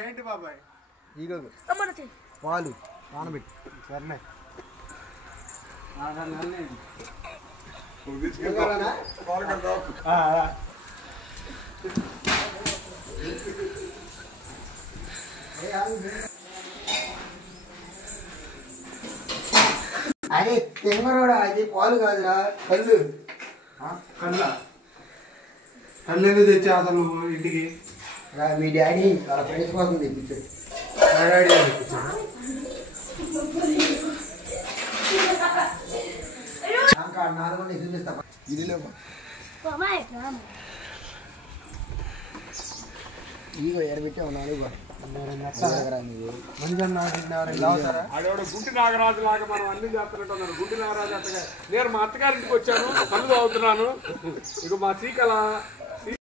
ఏంటి బాబాయ్ పాలు నానబెట్టి సరేనే అరే తెమ్మరోడా అది పాలు కాదురా కళ్ళు కళ్ళు ఎందుకు తెచ్చా అసలు ఇంటికి మీ డాడీ వాళ్ళ ఫ్రెండ్స్ కోసం తెప్పించాడు నాలుగు చూపిస్తా ఇదిలో ఇగో ఎరబెట్టావు నాలుగు ఆడేవాడు గుంటి నాగరాజు లాగా మనం అన్ని చేస్తున్నట్టున్నారు. గుంటి నాగరాజు అత్తగా నేను మా అత్తగారింటికి వచ్చాను, కళ్ళు తాగుతున్నాను. ఇక మా శ్రీకళ